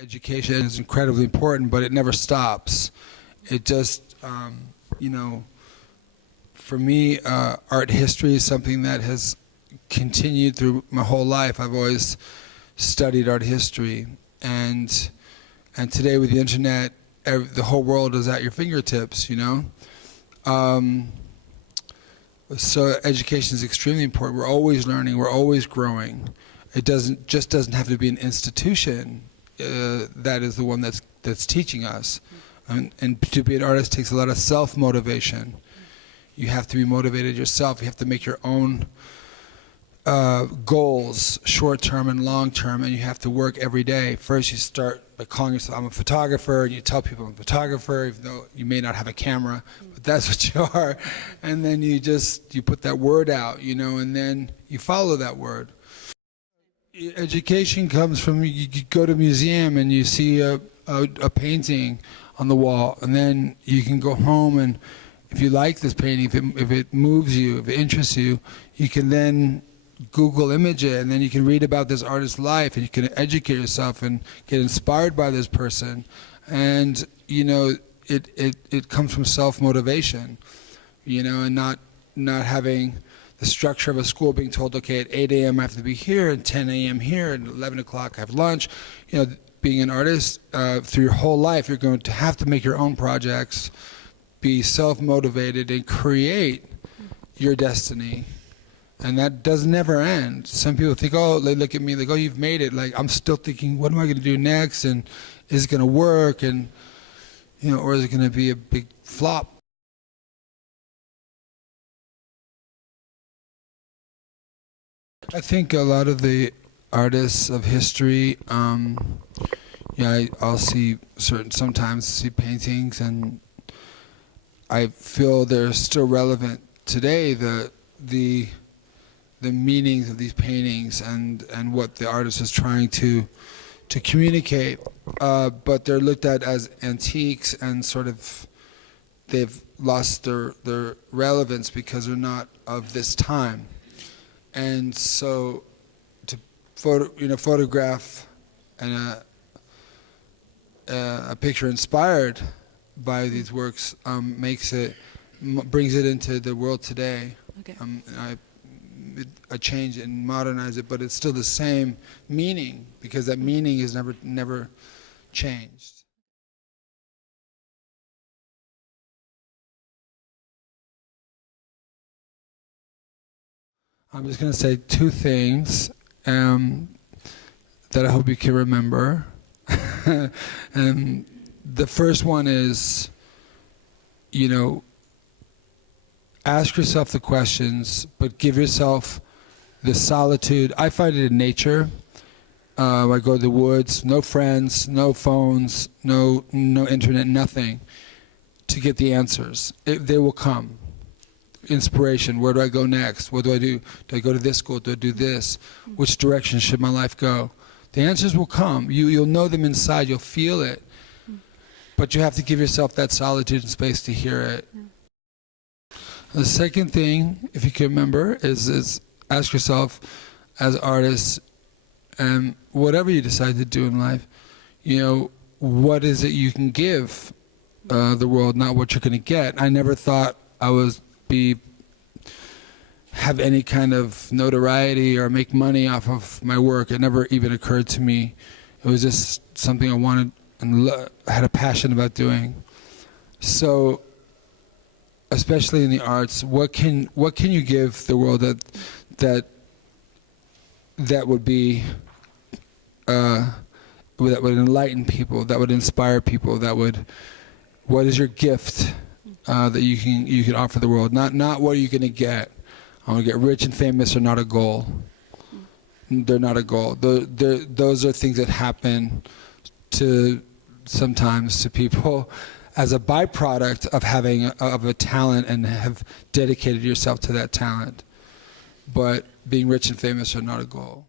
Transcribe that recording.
Education is incredibly important, but it never stops. It just, you know, for me, art history is something that has continued through my whole life. I've always studied art history, and today with the internet, the whole world is at your fingertips, you know? So education is extremely important. We're always learning, we're always growing. It just doesn't have to be an institution that is the one that's teaching us. And to be an artist takes a lot of self-motivation. You have to be motivated yourself. You have to make your own goals, short-term and long-term, and you have to work every day. First you start by calling yourself, I'm a photographer, and you tell people I'm a photographer, even though you may not have a camera, but that's what you are. And then you put that word out, you know, and then you follow that word. Education comes from, you go to a museum and you see a painting on the wall, and then you can go home, and if you like this painting, if it moves you, if it interests you, you can then Google image it, and then you can read about this artist's life, and you can educate yourself and get inspired by this person. And you know, it comes from self-motivation, you know, and not having the structure of a school being told, okay, at 8 a.m. I have to be here, and 10 a.m. here, and 11 o'clock I have lunch. You know, being an artist, through your whole life, you're going to have to make your own projects, be self-motivated, and create your destiny. And that does never end. Some people think, oh, they look at me like, oh, you've made it. Like, I'm still thinking, what am I going to do next? And is it going to work? And, you know, or is it going to be a big flop? I think a lot of the artists of history, yeah, I'll see sometimes see paintings, and I feel they're still relevant today. The meanings of these paintings and what the artist is trying to communicate, but they're looked at as antiques, and sort of they've lost their relevance because they're not of this time. And so to photograph and a picture inspired by these works brings it into the world today. Okay. I change it and modernize it, but it's still the same meaning, because that meaning is never changed. I'm just going to say two things that I hope you can remember. And the first one is, you know, ask yourself the questions, but give yourself the solitude. I find it in nature. I go to the woods, no friends, no phones, no internet, nothing, to get the answers. They will come. Inspiration, where do I go next? What do I do? Do I go to this school? Do I do this? Which direction should my life go? The answers will come. You'll know them inside, you'll feel it. But you have to give yourself that solitude and space to hear it. The second thing, if you can remember, is ask yourself, as artists, and whatever you decide to do in life, you know, what is it you can give the world, not what you're going to get. I never thought I was have any kind of notoriety or make money off of my work. It never even occurred to me. It was just something I wanted and had a passion about doing. So, especially in the arts, what can you give the world that would be that would enlighten people, that would inspire people, what is your gift that you can offer the world? Not what are you going to get. I want to get rich and famous are not a goal. They're not a goal. Those are things that happen sometimes to people as a byproduct of having a talent and have dedicated yourself to that talent. But being rich and famous are not a goal.